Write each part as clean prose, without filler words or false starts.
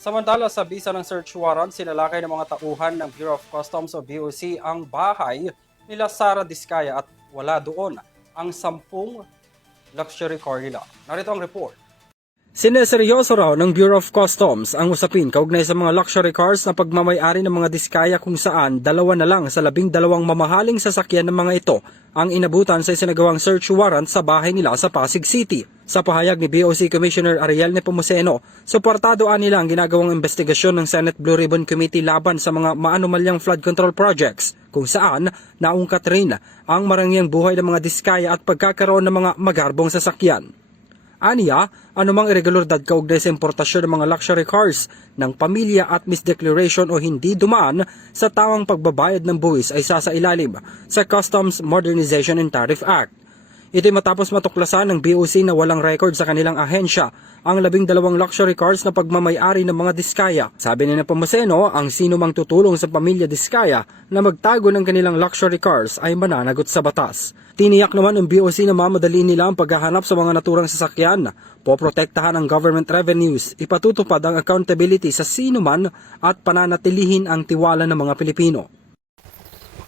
Samantala sa bisa ng search warrant, sinalakay ng mga tauhan ng Bureau of Customs o BOC ang bahay nila Sara Diskaya at wala doon ang 10 luxury car nila. Narito ang report. Sineseryoso raw ng Bureau of Customs ang usapin kaugnay sa mga luxury cars na pagmamay-ari ng mga Diskaya kung saan 2 na lang sa 12 mamahaling sasakyan ng mga ito ang inabutan sa isinagawang search warrant sa bahay nila sa Pasig City. Sa pahayag ni BOC Commissioner Ariel Nepomuceno, suportado nila ang ginagawang investigasyon ng Senate Blue Ribbon Committee laban sa mga maanumalyang flood control projects kung saan naungkat rin ang marangyang buhay ng mga Diskaya at pagkakaroon ng mga magarbong sasakyan. Aniya, anumang irregularidad kaugnay sa importasyon ng mga luxury cars ng pamilya at misdeclaration o hindi dumaan sa tamang pagbabayad ng buwis ay sasailalim sa Customs Modernization and Tariff Act. Ito'y matapos matuklasan ng BOC na walang record sa kanilang ahensya ang 12 luxury cars na pagmamay-ari ng mga Diskaya. Sabi ni Nepomuceno, ang sino mang tutulong sa pamilya Diskaya na magtago ng kanilang luxury cars ay mananagot sa batas. Tiniyak naman ng BOC na mamadali nila ang paghahanap sa mga naturang sasakyan, poprotektahan ang government revenues, ipatutupad ang accountability sa sino man at pananatilihin ang tiwala ng mga Pilipino.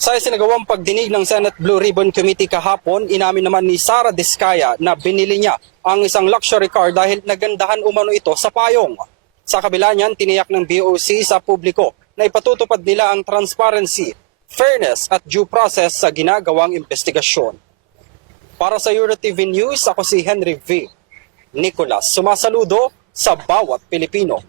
Sa isinagawang pagdinig ng Senate Blue Ribbon Committee kahapon, inamin naman ni Sara Diskaya na binili niya ang isang luxury car dahil nagandahan umano ito sa payong. Sa kabila niyan, tiniyak ng BOC sa publiko na ipatutupad nila ang transparency, fairness at due process sa ginagawang investigasyon. Para sa EuroTV News, ako si Henry V. Nicolas, sumasaludo sa bawat Pilipino.